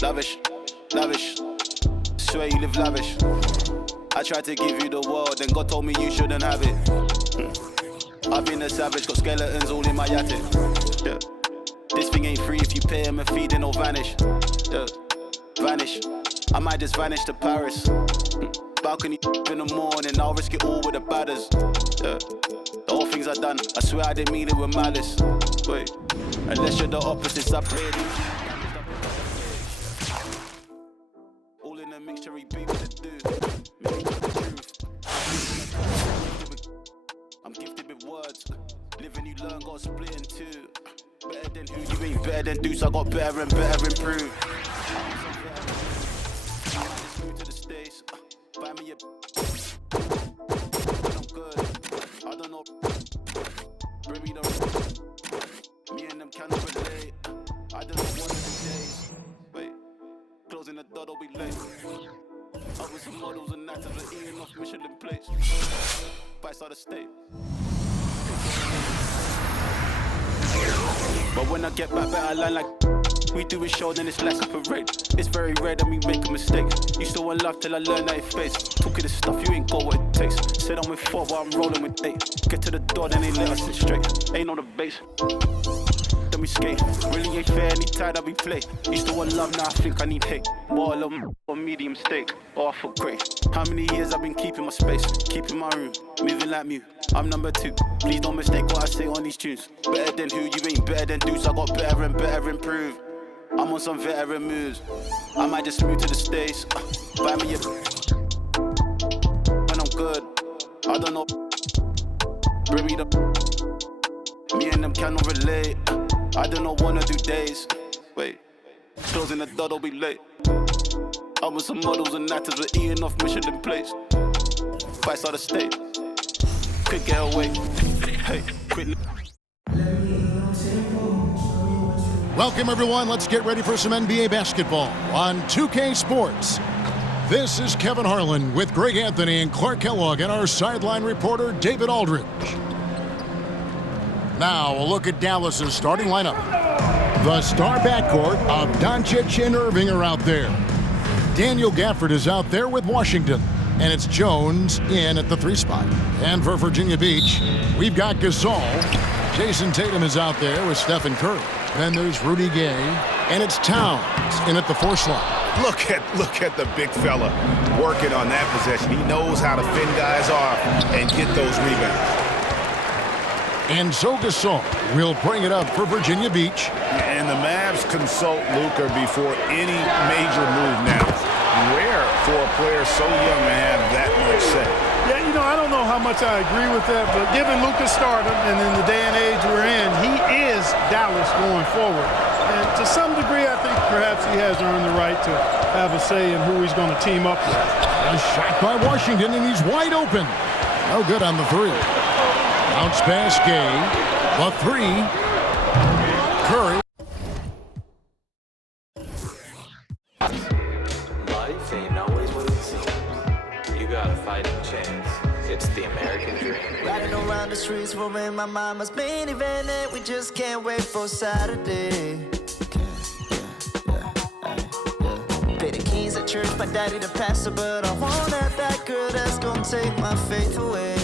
Lavish, lavish. Swear you live lavish. I tried to give you the world, then God told me you shouldn't have it. I've been a savage, got skeletons all in my attic. Yeah. This thing ain't free if you pay him a fee, then it'll vanish. Yeah. Vanish. I might just vanish to Paris. Balcony in the morning, I'll risk it all with the badders. Yeah. The whole things I done, I swear I didn't mean it with malice. Wait, unless you're the opposites, I pray all in a mixture, he be with the dude. I'm gifted with words. Live and you learn, got split in two. Better than who you ain't better than Deuce, I got better and better improved. To the States, buy me a I'm good, I don't know. Bring me the me and them cannot relate. I don't know one of the days. Wait, closing the door, don't be late. I was some models and actors are eating off Michelin plates. Vice out of state. But when I get back, better line like we do a show, then it's like a parade. It's very rare that we make a mistake. Used to want love till I learned that it fades. Talking this stuff, you ain't got what it takes. Said I'm with 4, but I'm rolling with 8. Get to the door, then they let us sit straight. Ain't on the base, then we skate. Really ain't fair, any tie that we play. Used to want love, now I think I need hate. More love or medium steak. Oh, I feel great. How many years I've been keeping my space, keeping my room, moving like Mew. I'm number 2. Please don't mistake what I say on these tunes. Better than who, you ain't better than Deuce. I got better and better improved. I'm on some veteran moves. I might just move to the States. Buy me a when I'm good. I don't know. Bring me the me and them cannot relate. I don't know, wanna do days. Wait, closing the door, don't be late. I was some models and actors, we're eating off Michelin plates. Vice out of state. Could get away. Hey, quit. Welcome, everyone. Let's get ready for some NBA basketball on 2K Sports. This is Kevin Harlan with Greg Anthony and Clark Kellogg and our sideline reporter, David Aldridge. Now, a look at Dallas's starting lineup. The star backcourt of Doncic and Irving are out there. Daniel Gafford is out there with Washington. And it's Jones in at the 3 spot. And for Virginia Beach, we've got Gasol. Jason Tatum is out there with Stephen Curry. Then there's Rudy Gay, and it's Towns in at the 4 slot. Look at the big fella working on that possession. He knows how to fend guys off and get those rebounds. And so Gasol will bring it up for Virginia Beach. And the Mavs consult Luka before any major move now. Rare for a player so young to have that much say. Yeah, you know, I don't know how much I agree with that, but given Luka's stardom and in the day and age we're in, he is Dallas going forward. And to some degree, I think perhaps he has earned the right to have a say in who he's going to team up with. A shot by Washington, and he's wide open. No good on the 3. Bounce pass Gay. The 3. Curry. Life ain't always what it seems. You got a fighting chance. It's the American dream. Riding around the streets, we're in my mama's minivan, and we just can't wait for Saturday. Pay the keys at church, my daddy the pastor, but I want that girl that's gonna take my faith away.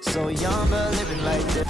So young, but living like that.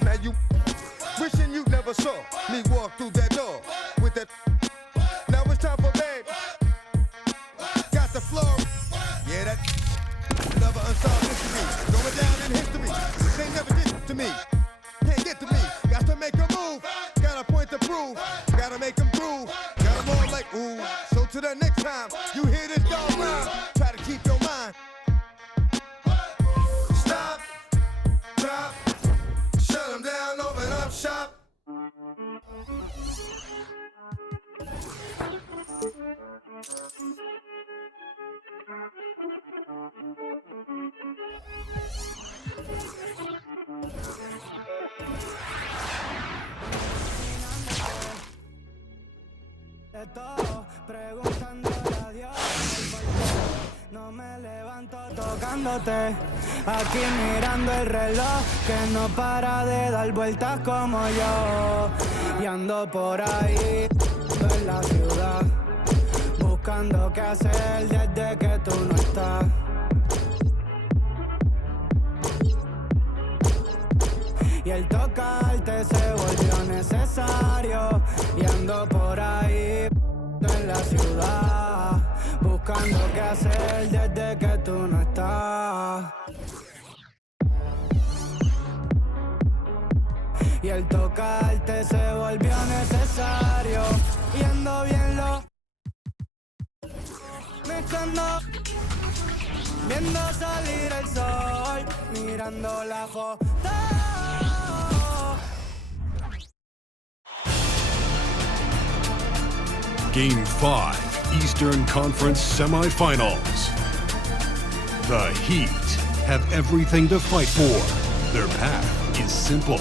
Now you wishing you never saw me walk through that door with that. Now it's time for babe. Got the floor. Yeah, that another unsolved mystery going down in history. They never did to me. Can't get to me. Got to make a move. Got a point to prove. Gotta make them prove. Got them all like ooh. So to the next time you hear this dog rhyme, try to keep your mind. Stop. Drop. Shut them down, open up shop. De todo, preguntándole a Dios por qué no me levanto tocándote. Aquí mirando el reloj que no para de dar vueltas como yo. Y ando por ahí, en la ciudad, buscando qué hacer desde que tú no estás. Y el tocarte se volvió necesario. Y ando por ahí en la ciudad, buscando qué hacer desde que tú no estás. Y el tocarte se volvió necesario. Y ando bien mezclando, viendo salir el sol, mirando la foto. Game 5, Eastern Conference Semifinals. The Heat have everything to fight for. Their path is simple.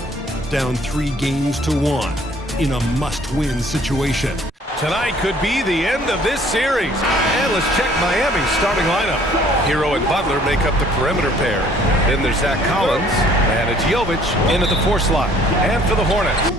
Down 3 games to 1 in a must-win situation. Tonight could be the end of this series. And let's check Miami's starting lineup. Hero and Butler make up the perimeter pair. Then there's Zach Collins, and it's Jovic in at the 4 slot. And for the Hornets,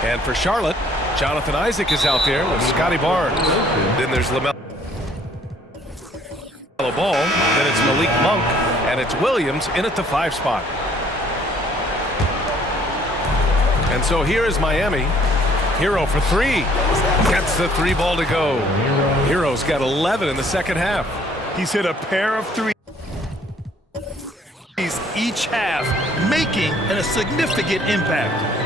and for Charlotte, Jonathan Isaac is out there with Scotty Barnes. Then there's LaMelo Ball. Then it's Malik Monk, and it's Williams in at the 5 spot. And so here is Miami. Hero for 3. Gets the 3 ball to go. Hero's got 11 in the second half. He's hit a pair of 3s each half, making a significant impact.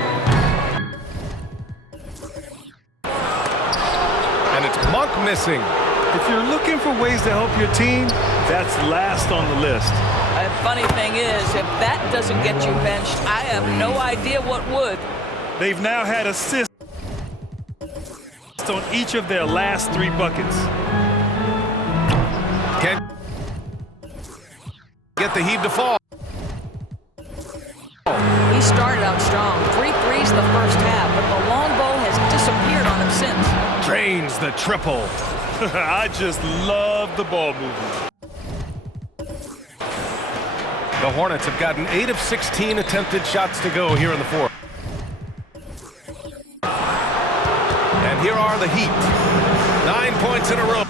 And it's Monk missing. If you're looking for ways to help your team, that's last on the list. The funny thing is, if that doesn't get you benched, I have no idea what would. They've now had assists on each of their last 3 buckets. Can't get the heave to fall. He started strong. 3 threes in the first half, but the long ball has disappeared on him since. Drains the triple. I just love the ball movement. The Hornets have gotten 8 of 16 attempted shots to go here in the fourth. And here are the Heat. 9 points in a row.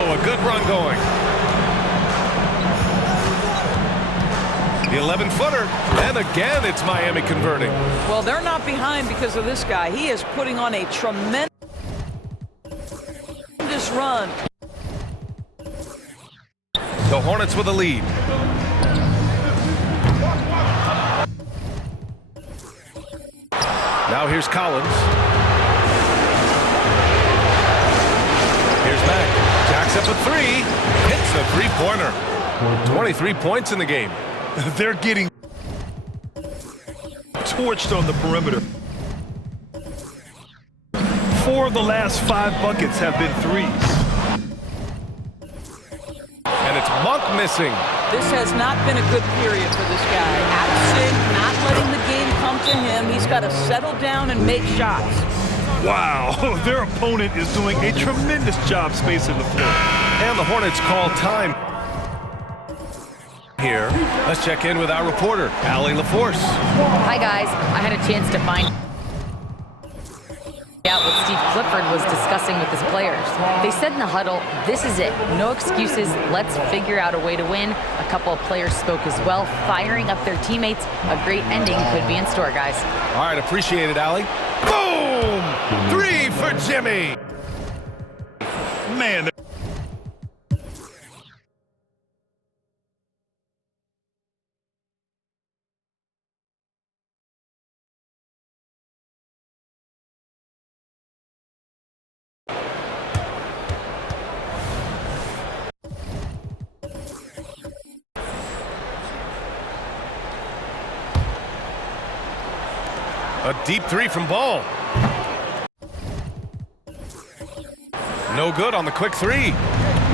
A good run going. The 11-footer, and again it's Miami converting. Well, they're not behind because of this guy. He is putting on a tremendous run. The Hornets with a lead. Now here's Collins. Here's Mack. Jacks up a 3. Hits the three-pointer. 23 points in the game. They're getting torched on the perimeter. 4 of the last 5 buckets have been threes. And it's Monk missing. This has not been a good period for this guy. Absent, not letting the game come to him. He's got to settle down and make shots. Wow, their opponent is doing a tremendous job spacing the floor. And the Hornets call time. Here, let's check in with our reporter, Allie LaForce. Hi guys, I had a chance to find out what Steve Clifford was discussing with his players. They said in the huddle, this is it, no excuses, let's figure out a way to win. A couple of players spoke as well, firing up their teammates. A great ending could be in store, guys. All right, appreciate it, Allie. Boom! 3 for Jimmy. Man, A deep 3 from Ball. No good on the quick 3.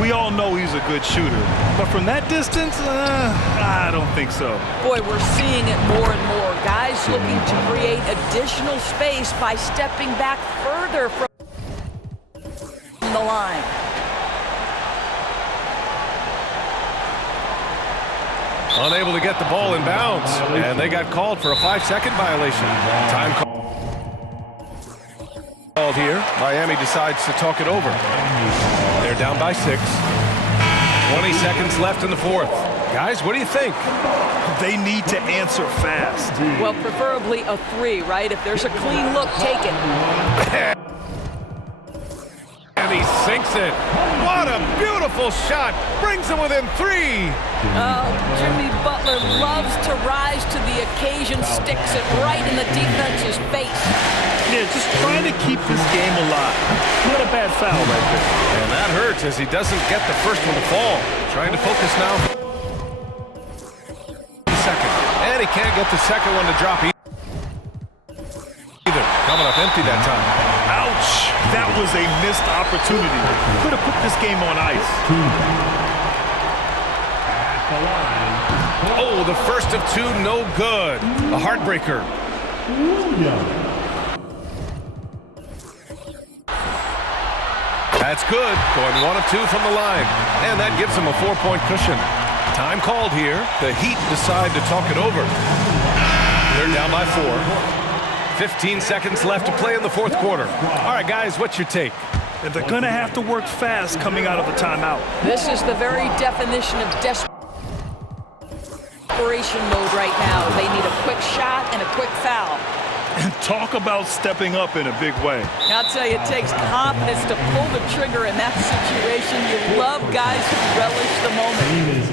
we all know he's a good shooter. But from that distance, I don't think so. Boy, we're seeing it more and more. Guys looking to create additional space by stepping back further from the line. Unable to get the ball in bounds. And they got called for a 5-second violation. Time called here. Miami decides to talk it over. They're down by 6. 20 seconds left in the fourth. Guys, what do you think? They need to answer fast. Well, preferably a 3, right? If there's a clean look, take it. And he sinks it. What a beautiful shot. Brings him within 3. Oh, Jimmy Butler loves to rise to the occasion, sticks it right in the defense's face. Yeah, just trying to keep this game alive. Not a bad foul right there. And that hurts as he doesn't get the first one to fall. Trying to focus now. Second. And he can't get the second one to drop either. Coming up empty that time. Ouch! That was a missed opportunity. Could have put this game on ice. Oh, the first of two, no good. A heartbreaker. That's good. Going 1 of 2 from the line. And that gives him a 4-point cushion. Time called here. The Heat decide to talk it over. They're down by 4. 15 seconds left to play in the fourth quarter. All right, guys, what's your take? And they're going to have to work fast coming out of the timeout. This is the very definition of desperation mode right now. They need a quick shot and a quick foul. And talk about stepping up in a big way. I'll tell you, it takes confidence to pull the trigger in that situation. You love guys who relish the moment.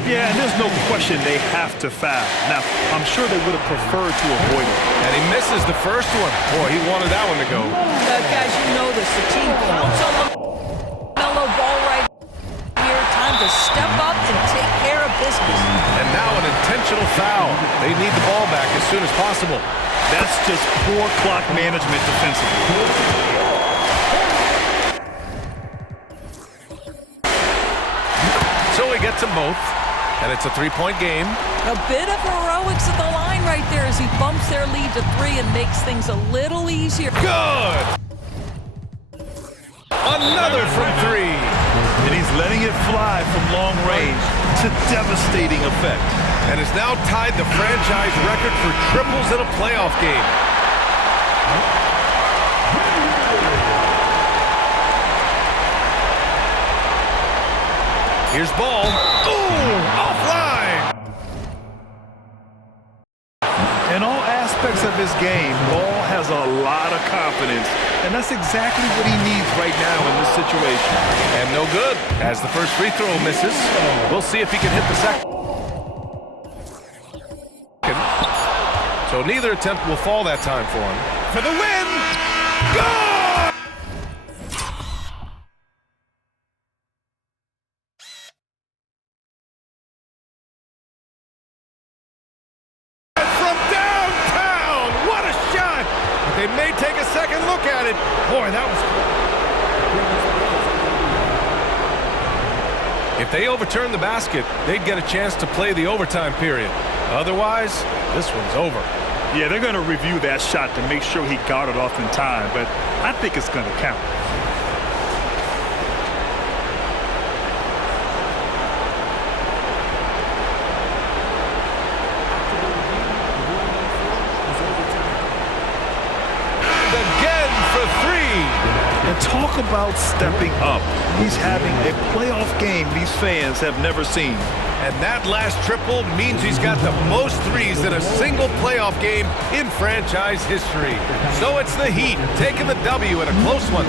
Yeah, and there's no question they have to foul. Now, I'm sure they would have preferred to avoid it. And he misses the first one. Boy, he wanted that one to go. Guys, you know this. The team counts on the mellow ball right here. Time to step up and take care of business. And now an intentional foul. They need the ball back as soon as possible. That's just poor clock management defensively. So he gets them both, and it's a 3-point game. A bit of heroics at the line right there as he bumps their lead to 3 and makes things a little easier. Good! Another from 3. And he's letting it fly from long range to devastating effect. And has now tied the franchise record for triples in a playoff game. Here's Ball. Ooh, offline! In all aspects of his game, Ball has a lot of confidence, and that's exactly what he needs right now in this situation. And no good, as the first free throw misses. We'll see if he can hit the second. So neither attempt will fall that time for him. For the win! Goal! From downtown! What a shot! But they may take a second look at it. Boy, that was cool. If they overturn the basket, they'd get a chance to play the overtime period. Otherwise, this one's over. Yeah, they're going to review that shot to make sure he got it off in time, but I think it's going to count. Again for 3. And talk about stepping up. He's having a playoff game these fans have never seen. And that last triple means he's got the most threes in a single playoff game in franchise history. So it's the Heat taking the W in a close one.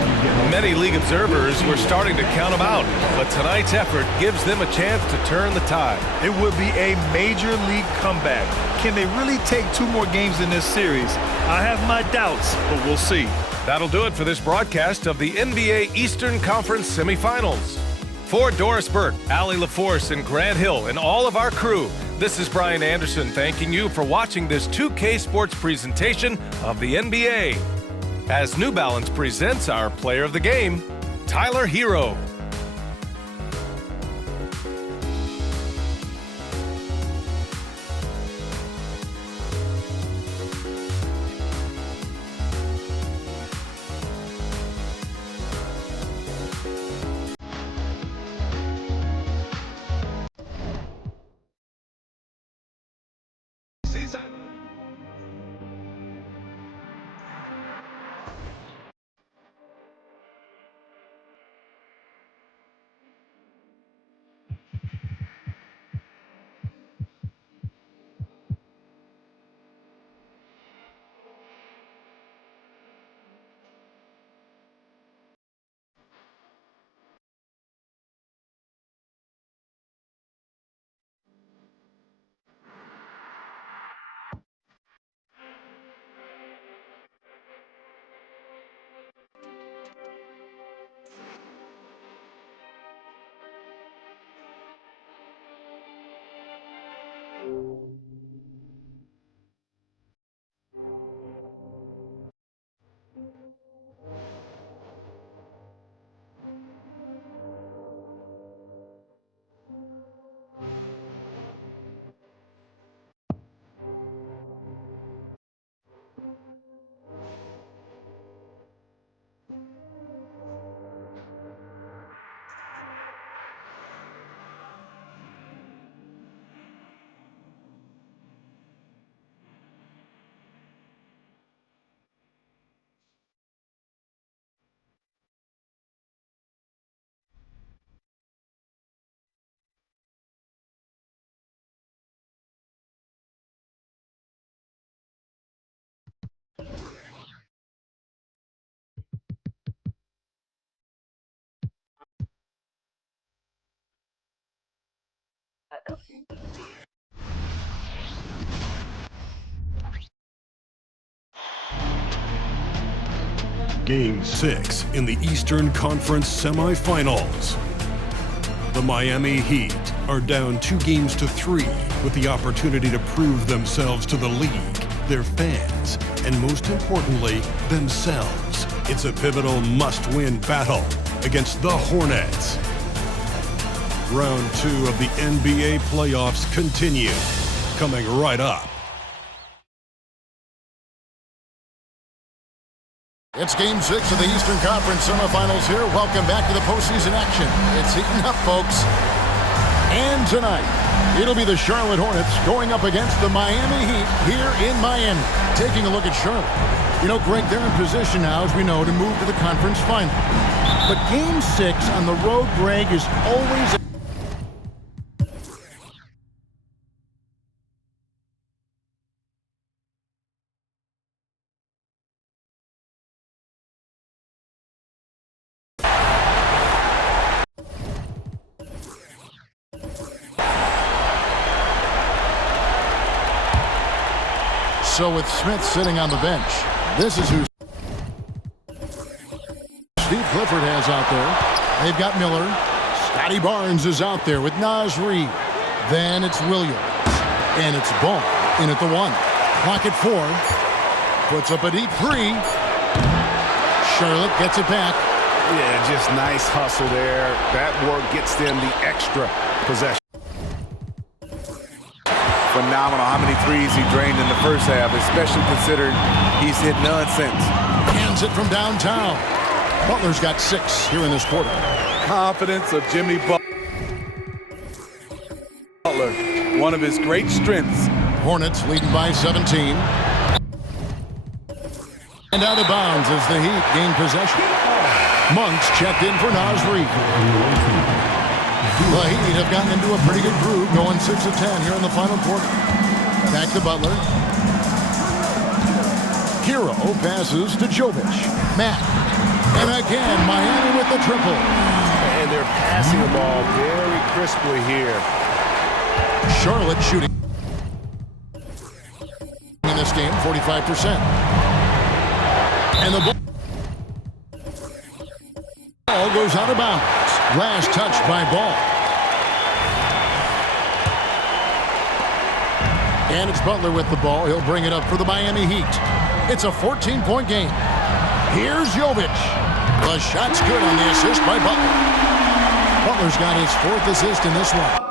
Many league observers were starting to count them out, but tonight's effort gives them a chance to turn the tide. It would be a major league comeback. Can they really take 2 more games in this series? I have my doubts, but we'll see. That'll do it for this broadcast of the NBA Eastern Conference semifinals. For Doris Burke, Allie LaForce, and Grant Hill, and all of our crew, this is Brian Anderson thanking you for watching this 2K Sports presentation of the NBA. As New Balance presents our player of the game, Tyler Hero. Game 6 in the Eastern Conference semifinals. The Miami Heat are down 2-3 with the opportunity to prove themselves to the league, their fans, and most importantly, themselves. It's a pivotal must-win battle against the Hornets. Round 2 of the NBA playoffs continue, coming right up. It's Game 6 of the Eastern Conference semifinals here. Welcome back to the postseason action. It's heating up, folks. And tonight, it'll be the Charlotte Hornets going up against the Miami Heat here in Miami. Taking a look at Charlotte. You know, Greg, they're in position now, as we know, to move to the conference final. But Game 6 on the road, Greg, is always a So with Smith sitting on the bench, this is who Steve Clifford has out there. They've got Miller. Scotty Barnes is out there with Naz Reid. Then it's Williams. And it's Ball in at the 1. Clock at 4. Puts up a deep 3. Charlotte gets it back. Yeah, just nice hustle there. That work gets them the extra possession. Phenomenal how many threes he drained in the first half, especially considering he's hit none since. Hands it from downtown. Butler's got 6 here in this quarter. Confidence of Jimmy Butler, one of his great strengths. Hornets leading by 17. And out of bounds as the Heat gain possession. Monks checked in for Naz Reid. The Heat have gotten into a pretty good groove, going 6 of 10 here in the final quarter. Back to Butler. Hero passes to Jovic. Matt. And again, Miami with the triple. And they're passing the ball very crisply here. Charlotte shooting in this game, 45%. And the ball goes out of bounds. Last touch by Ball. And it's Butler with the ball. He'll bring it up for the Miami Heat. It's a 14-point game. Here's Jovic. The shot's good on the assist by Butler. Butler's got his 4th assist in this one.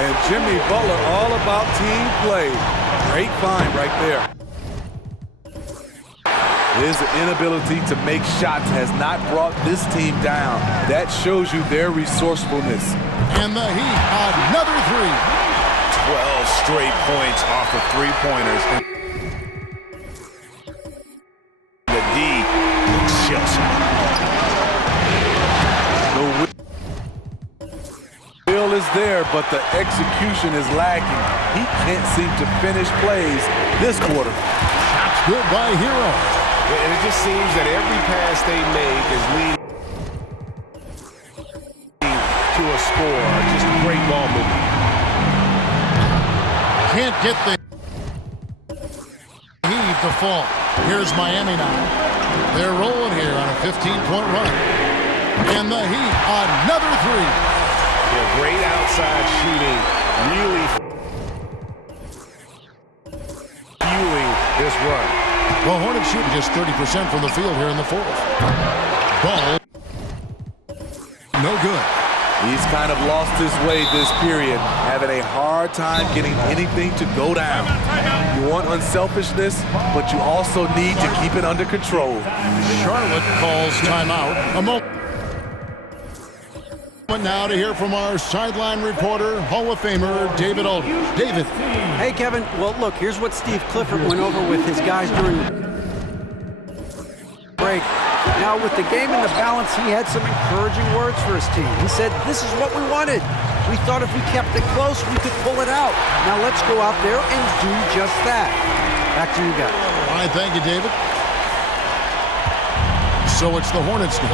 And Jimmy Butler all about team play. Great find right there. His inability to make shots has not brought this team down. That shows you their resourcefulness. And the Heat, another 3. 12 straight points off of 3-pointers. The D, Chelsea. The will is there, but the execution is lacking. He can't seem to finish plays this quarter. Shots good by Hero. And it just seems that every pass they make is leading to a score. Just great ball movement. Can't get the Heat to fall. Here's Miami now. They're rolling here on a 15-point run. And the Heat, another 3. Yeah, great outside shooting, really fueling this run. Well, Hornets shooting just 30% from the field here in the 4th. Ball, no good. He's kind of lost his way this period, having a hard time getting anything to go down. You want unselfishness, but you also need to keep it under control. Charlotte calls timeout. A moment now to hear from our sideline reporter, Hall of Famer David Aldridge. David. Hey, Kevin. Well, look, here's what Steve Clifford went over with his guys during the break. Now, with the game in the balance, he had some encouraging words for his team. He said, this is what we wanted. We thought if we kept it close, we could pull it out. Now let's go out there and do just that. Back to you guys. All right, thank you, David. So it's the Hornets now.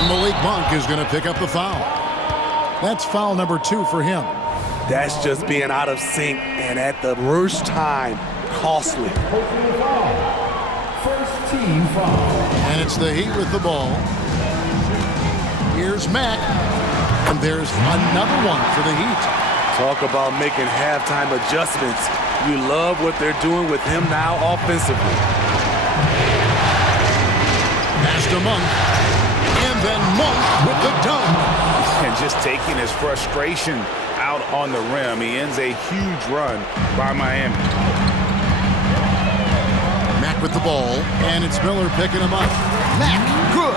And Malik Monk is going to pick up the foul. That's foul number 2 for him. That's just being out of sync, and at the worst time, costly. First team foul. And it's the Heat with the ball. Here's Mack. And there's another one for the Heat. Talk about making halftime adjustments. You love what they're doing with him now offensively. Pass to Monk. And then Monk with the dunk. And just taking his frustration out on the rim. He ends a huge run by Miami. Mack with the ball, and it's Miller picking him up. Mack, good.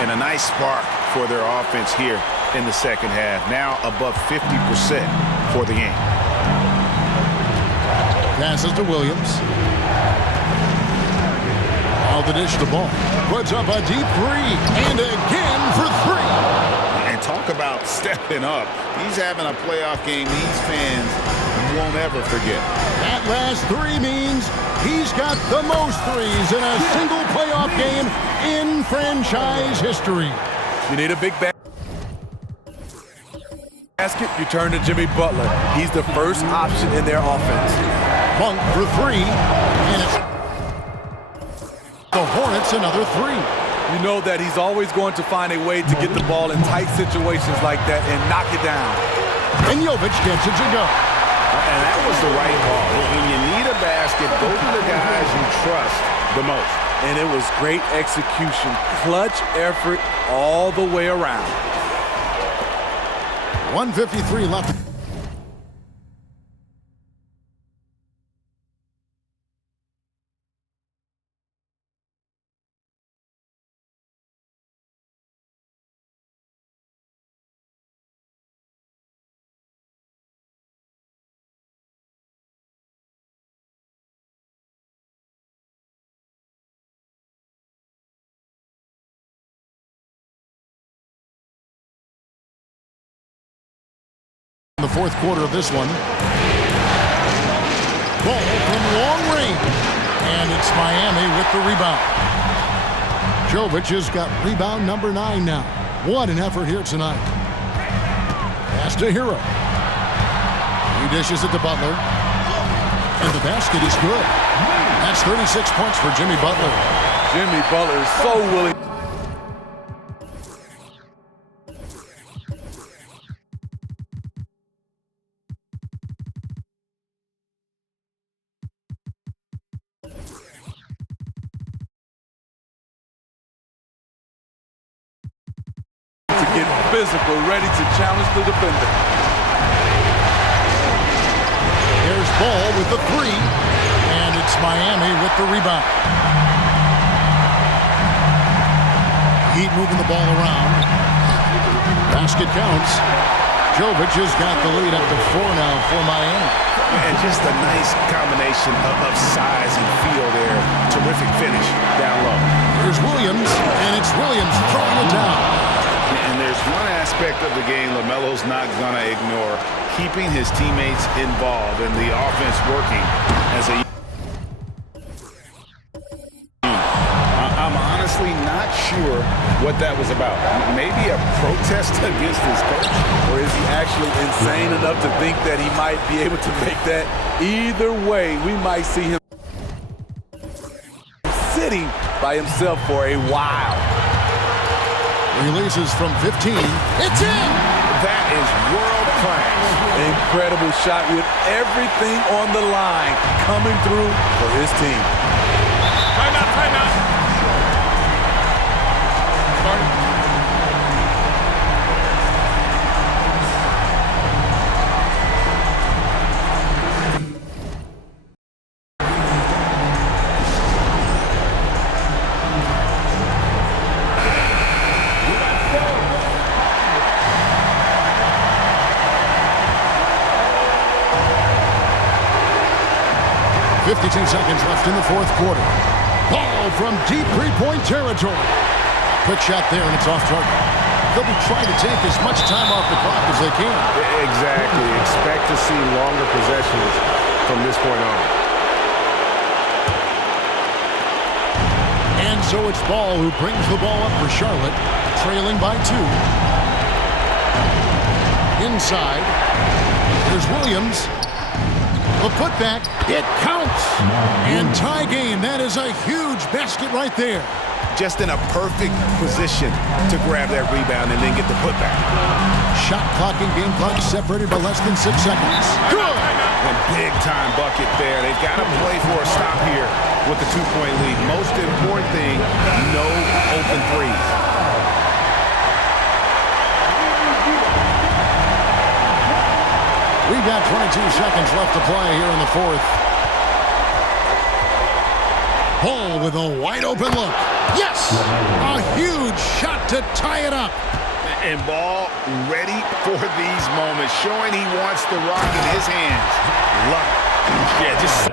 And a nice spark for their offense here in the second half. Now above 50% for the game. Passes to Williams. All the dish the ball. Puts up a deep 3, and again for 3. And talk about stepping up. He's having a playoff game these fans won't ever forget. That last 3 means he's got the most threes in a single playoff game in franchise history. You need a big basket, you turn to Jimmy Butler. He's the first option in their offense. Monk for 3, and it's the Hornets another 3. You know that he's always going to find a way to get the ball in tight situations like that and knock it down. And Jovic gets it to go. And that was the right call. When you need a basket, go to the guys you trust the most. And it was great execution. Clutch effort all the way around. 1:53 left. The fourth quarter of this one. Ball from long range. And it's Miami with the rebound. Jovic has got rebound number 9 now. What an effort here tonight. Pass to Hero. He dishes it to Butler. And the basket is good. That's 36 points for Jimmy Butler. Jimmy Butler is so willing. Get physical, ready to challenge the defender. There's Ball with the 3, and it's Miami with the rebound. Heat moving the ball around. Basket counts. Jovic has got the lead up to 4 now for Miami. And just a nice combination of size and feel there. Terrific finish down low. Here's Williams, and it's Williams throwing it down. And there's one aspect of the game LaMelo's not going to ignore, keeping his teammates involved and the offense working as a I'm honestly not sure what that was about. Maybe a protest against his coach? Or is he actually insane enough to think that he might be able to make that? Either way, we might see him sitting by himself for a while. Releases from 15. It's in! That is world class. Incredible shot with everything on the line coming through for his team. Timeout, timeout. Sorry. 52 seconds left in the fourth quarter. Ball from deep three-point territory. Quick shot there, and it's off target. They'll be trying to take as much time off the clock as they can. Exactly. Expect to see longer possessions from this point on. And so it's Ball who brings the ball up for Charlotte, trailing by 2. Inside, there's Williams. The putback, it counts. And tie game, that is a huge basket right there. Just in a perfect position to grab that rebound and then get the putback. Shot clock and game clock separated by less than 6 seconds. Good! A big-time bucket there. They've got to play for a stop here with the 2-point lead. Most important thing, no open threes. We've got 22 seconds left to play here in the 4th. Ball with a wide-open look. Yes! A huge shot to tie it up. And Ball ready for these moments, showing he wants the rock in his hands. Love it. Yeah, just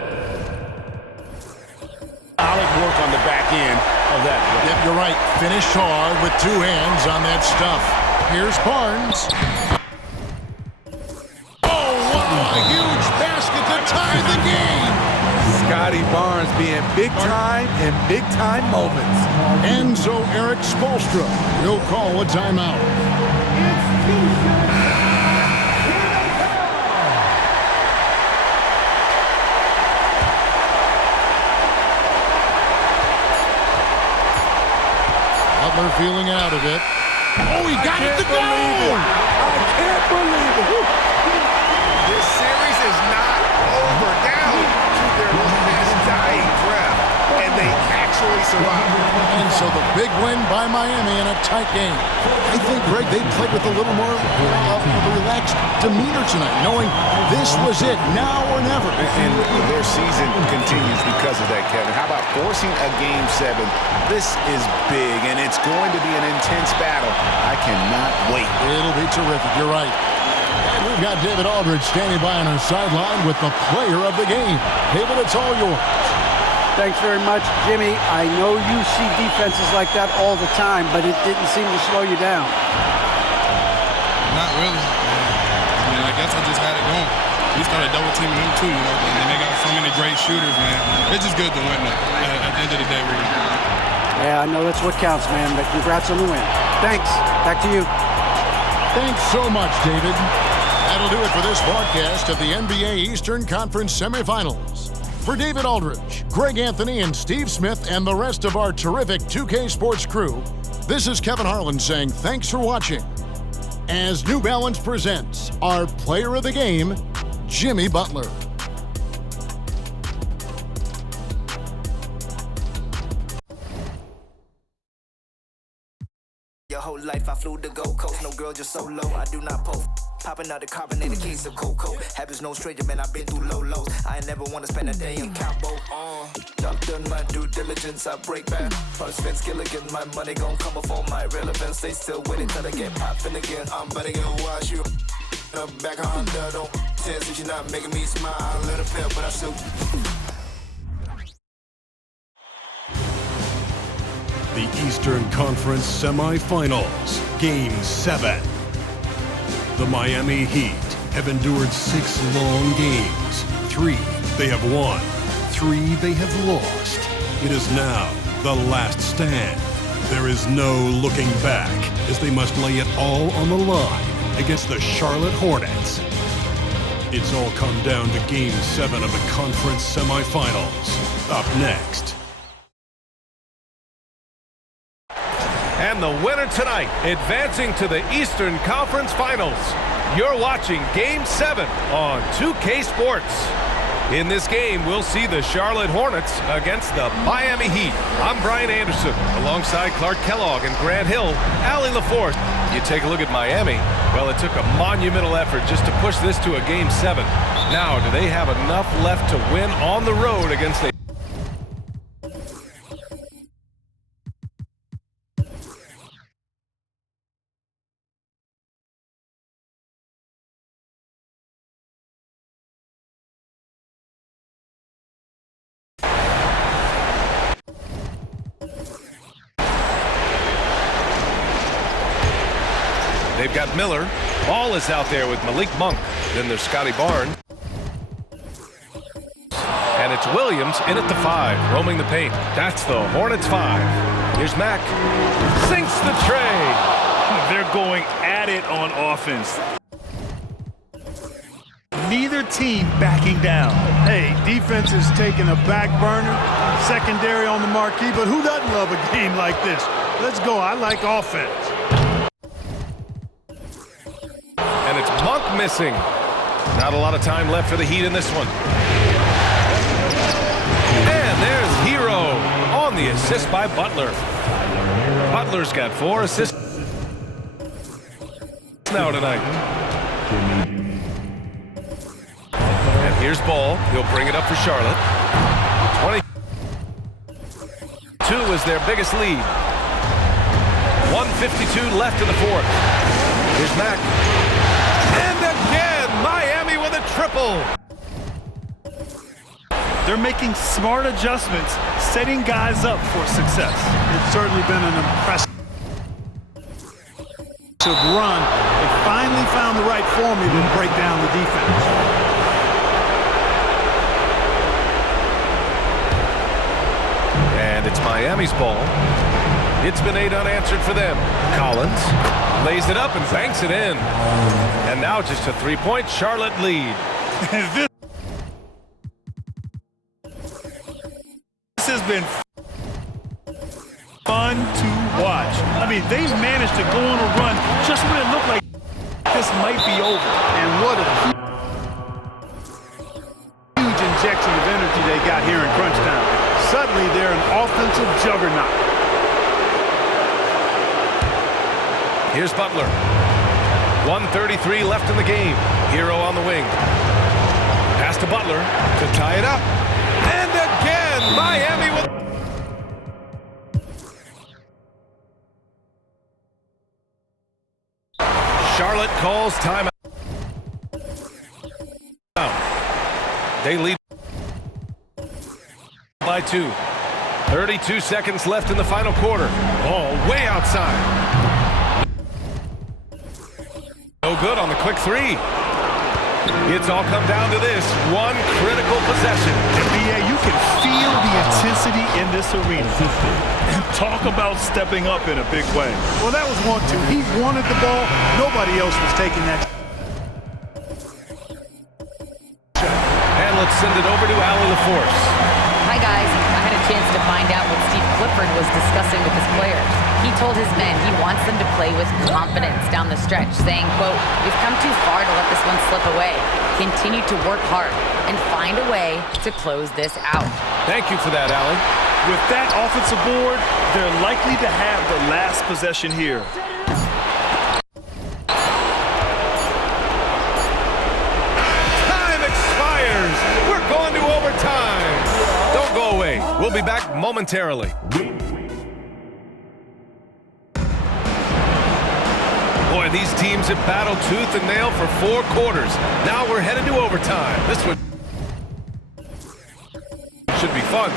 solid work on the back end of that play. Yep, you're right. Finished hard with 2 hands on that stuff. Here's Barnes. A huge basket to tie the game. Scotty Barnes being big time in big time moments. And so Eric Spoelstra will call a timeout. Butler feeling out of it. Oh, he got it to go! I can't believe it. This series is not over. Down to their last dying breath, and they actually survived. And so the big win by Miami in a tight game. I think, Greg, they played with a little more of a relaxed demeanor tonight, knowing this was it, now or never. And their season continues because of that, Kevin. How about forcing a Game 7? This is big, and it's going to be an intense battle. I cannot wait. It'll be terrific. You're right. And we've got David Aldridge standing by on our sideline with the player of the game. David, it's all yours. Thanks very much, Jimmy. I know you see defenses like that all the time, but it didn't seem to slow you down. Not really. I mean, I guess I just had it going. We started double teaming them too, and then they got so many great shooters, man. It's just good to win though. At the end of the day, we're gonna. Yeah, I know that's what counts, man, but congrats on the win. Thanks. Back to you. Thanks so much, David. That'll do it for this broadcast of the NBA Eastern Conference Semifinals. For David Aldridge, Greg Anthony, and Steve Smith, and the rest of our terrific 2K Sports crew, this is Kevin Harlan saying thanks for watching. As New Balance presents our player of the game, Jimmy Butler. Your whole life I flew to Gold Coast, no girl just solo, I do not post. Popping out the carbonated case of cocoa. Habits no stranger, man, I've been through low lows. I ain't never wanna spend a day in Cabo. I've done my due diligence, I break back. Plus Vince Gilligan, my money gon' come up on my relevance. They still waiting till I get poppin' again. I'm better gonna watch you. Back on under, don't tell since you're not making me smile. I let it fail, but I still. The Eastern Conference Semifinals, Game 7. The Miami Heat have endured 6 long games. 3 they have won, 3 they have lost. It is now the last stand. There is no looking back as they must lay it all on the line against the Charlotte Hornets. It's all come down to Game 7 of the conference semifinals. Up next. And the winner tonight, advancing to the Eastern Conference Finals. You're watching Game 7 on 2K Sports. In this game, we'll see the Charlotte Hornets against the Miami Heat. I'm Brian Anderson, alongside Clark Kellogg and Grant Hill, Allie LaForce. You take a look at Miami. Well, it took a monumental effort just to push this to a Game 7. Now, do they have enough left to win on the road against a They've got Miller. Ball is out there with Malik Monk. Then there's Scotty Barnes. And it's Williams in at the 5, roaming the paint. That's the Hornets 5. Here's Mack. Sinks the tray. They're going at it on offense. Neither team backing down. Hey, defense is taking a back burner, secondary on the marquee, but who doesn't love a game like this? Let's go. I like offense. And it's Monk missing. Not a lot of time left for the Heat in this one. And there's Hero on the assist by Butler. Butler's got 4 assists now tonight. And here's Ball. He'll bring it up for Charlotte. 22 is their biggest lead. 1:52 left in the 4th. Here's Mack. And again, Miami with a triple. They're making smart adjustments, setting guys up for success. It's certainly been an impressive run. They finally found the right formula to break down the defense. And it's Miami's ball. It's been 8 unanswered for them. Collins lays it up and banks it in. And now just a 3-point Charlotte lead. This has been fun to watch. I mean, they've managed to go on a run just when it looked like this might be over. And what a huge injection of energy they got here in crunch time. Suddenly, they're an offensive juggernaut. Here's Butler. 1:33 left in the game. Hero on the wing. Pass to Butler to tie it up. And again, Miami with... Charlotte calls timeout. They lead by 2. 32 seconds left in the final quarter. Ball way outside. No good on the quick 3. It's all come down to this one critical possession. MBA, you can feel the intensity in this arena. Talk about stepping up in a big way. Well, that was 1-2. He wanted the ball. Nobody else was taking that. And let's send it over to Allie LaForce. Hi, guys. I had a chance to find out what Steve Clifford was discussing with his players. He told his men he wants them to play with confidence down the stretch, saying, quote, "We've come too far to let this one slip away. Continue to work hard and find a way to close this out." Thank you for that, Allie. With that offensive board, they're likely to have the last possession here. Time expires. We're going to overtime. Don't go away. We'll be back momentarily. Boy, these teams have battled tooth and nail for 4 quarters. Now we're headed to overtime. This one should be fun.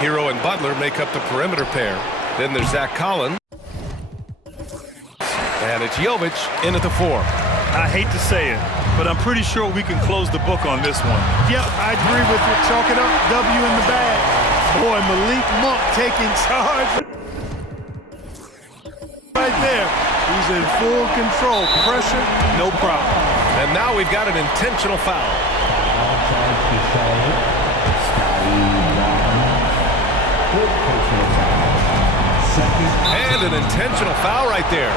Hero and Butler make up the perimeter pair. Then there's Zach Collins. And it's Jovic in at the 4. I hate to say it, but I'm pretty sure we can close the book on this one. Yep, I agree with you. Chalk it up. W in the bag. Boy, Malik Monk taking charge. Right there. He's in full control. Pressure, no problem. And now we've got an intentional foul. And an intentional foul right there.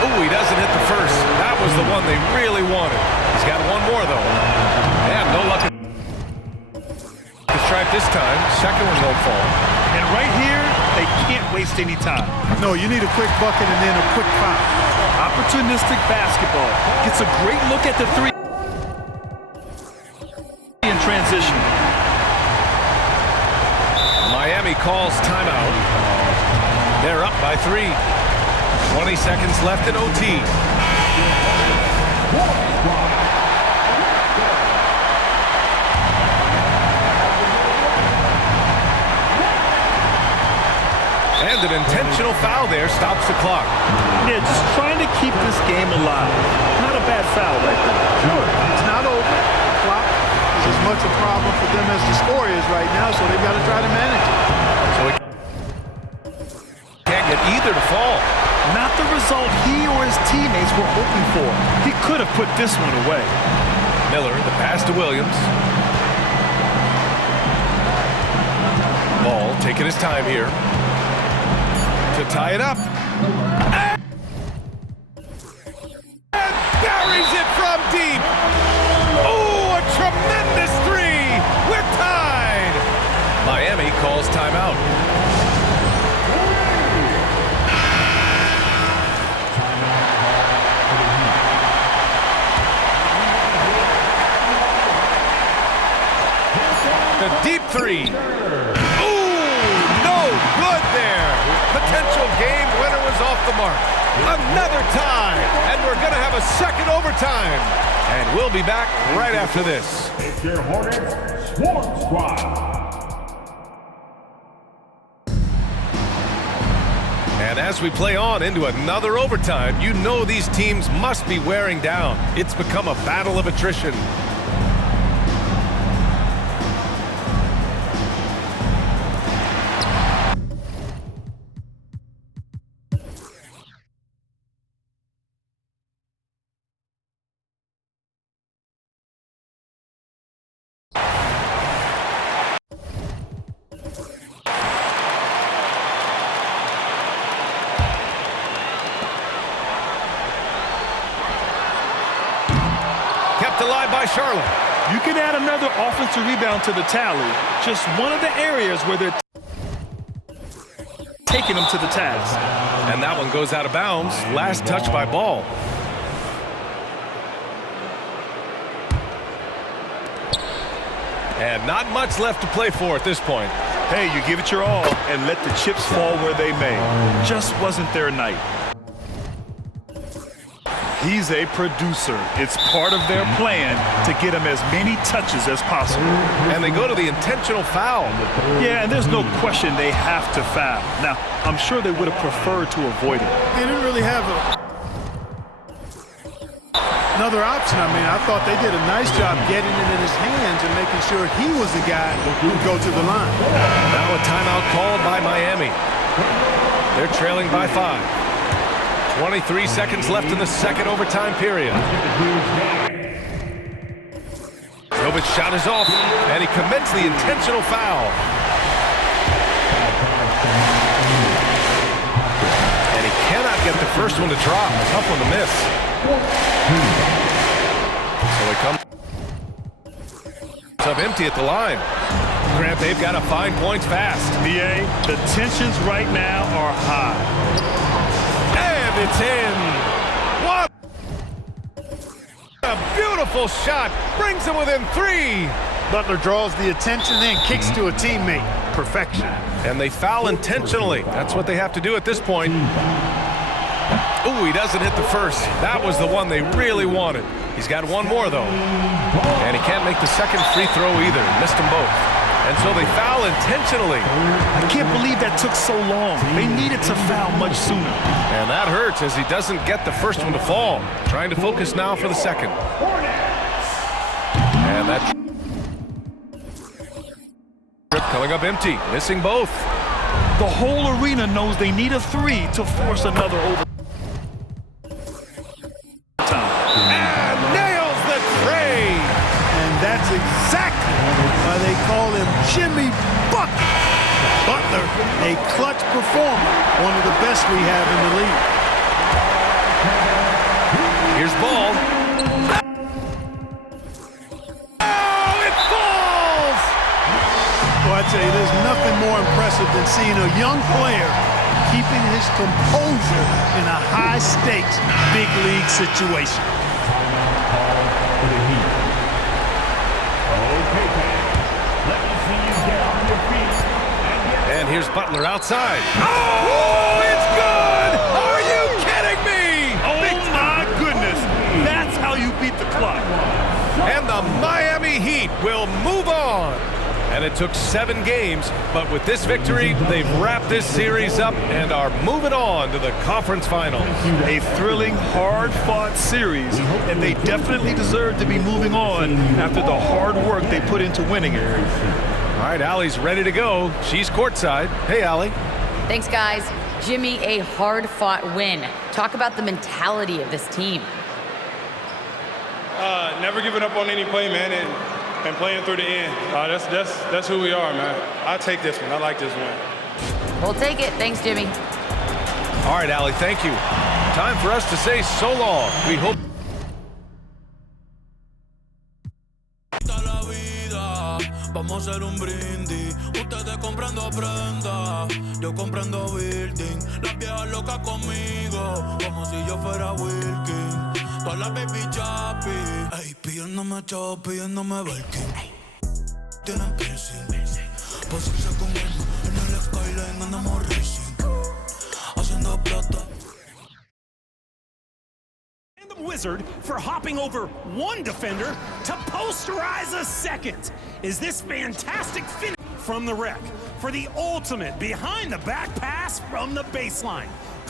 Oh, he doesn't hit the first. That was the one they really wanted. He's got one more, though. And no luck at the stripe this time. Second one won't fall. And right here, they can't waste any time. No, you need a quick bucket and then a quick foul. Opportunistic basketball. Gets a great look at the three in transition. Miami calls timeout. They're up by 3. 20 seconds left in OT. And an intentional foul there stops the clock. Yeah, just trying to keep this game alive. Not a bad foul right there. Sure, it's not over. The clock is as much a problem for them as the score is right now, so they've got to try to manage it. So he can't get either to fall. Not the result he or his teammates were hoping for. He could have put this one away. Miller, the pass to Williams. Ball taking his time here to tie it up. And buries it from deep. Oh, a tremendous three. We're tied. Miami calls timeout. The deep three. Potential game winner was off the mark. Another tie, and we're going to have a second overtime. And we'll be back right after this. It's your Hornets Swarm Squad. And as we play on into another overtime, you know these teams must be wearing down. It's become a battle of attrition. Kept alive by Charlotte. You can add another offensive rebound to the tally. Just one of the areas where they're taking them to the task. And that one goes out of bounds. Last touch by Ball. And not much left to play for at this point. Hey, you give it your all and let the chips fall where they may. Just wasn't their night. He's a producer. It's part of their plan to get him as many touches as possible. And they go to the intentional foul. Yeah, and there's no question they have to foul. Now, I'm sure they would have preferred to avoid it. They didn't really have another option. I mean, I thought they did a nice job getting it in his hands and making sure he was the guy who would go to the line. Now a timeout called by Miami. They're trailing by 5. 23 seconds left in the second overtime period. Jovic's shot is off, and he commits the intentional foul. And he cannot get the first one to drop. Tough one to miss. So they come up empty at the line. Grant, they've got to find points fast. BA, the tensions right now are high. It's in. What a beautiful shot. Brings him within 3. Butler draws the attention and kicks to a teammate. Perfection. And they foul intentionally. That's what they have to do at this point. Ooh, he doesn't hit the first. That was the one they really wanted. He's got one more, though. And he can't make the second free throw either. Missed them both. And so they foul intentionally. I can't believe that took so long. They needed to foul much sooner. And that hurts as he doesn't get the first one to fall. Trying to focus now for the second. And that trip coming up empty. Missing both. The whole arena knows they need a 3 to force another overtime. And nails the tray. And that's exactly why they call him Jimmy Bucket. Butler, a clutch performer, one of the best we have in the league. Here's Ball. Oh, it falls! Well, I I tell you, there's nothing more impressive than seeing a young player keeping his composure in a high-stakes, big league situation. For the Heat. Okay, let me see you get on your feet. And here's Butler outside. Oh, it's good! Are you kidding me? Oh, my goodness. That's how you beat the clock. And the Miami Heat will move on. And it took 7 games, but with this victory, they've wrapped this series up and are moving on to the conference finals. A thrilling, hard-fought series, and they definitely deserve to be moving on after the hard work they put into winning it. All right, Allie's ready to go. She's courtside. Hey, Allie. Thanks, guys. Jimmy, a hard-fought win. Talk about the mentality of this team. Never giving up on any play, man, and playing through the end. That's who we are, man. I take this one. I like this win. We'll take it. Thanks, Jimmy. All right, Allie, thank you. Time for us to say so long. We hope... Vamos a hacer un brindis. Ustedes comprando prenda, yo comprando building. Las viejas locas conmigo, como si yo fuera Wilkin. Todas las baby chappy, ey, pidiéndome chavo, pidiéndome Birkin. Tienen piercing, posarse con él en el skyline, andamos racing. Haciendo plata. Wizard for hopping over one defender to posterize a second. Is this fantastic finish from the rec for the ultimate behind the back pass from the baseline?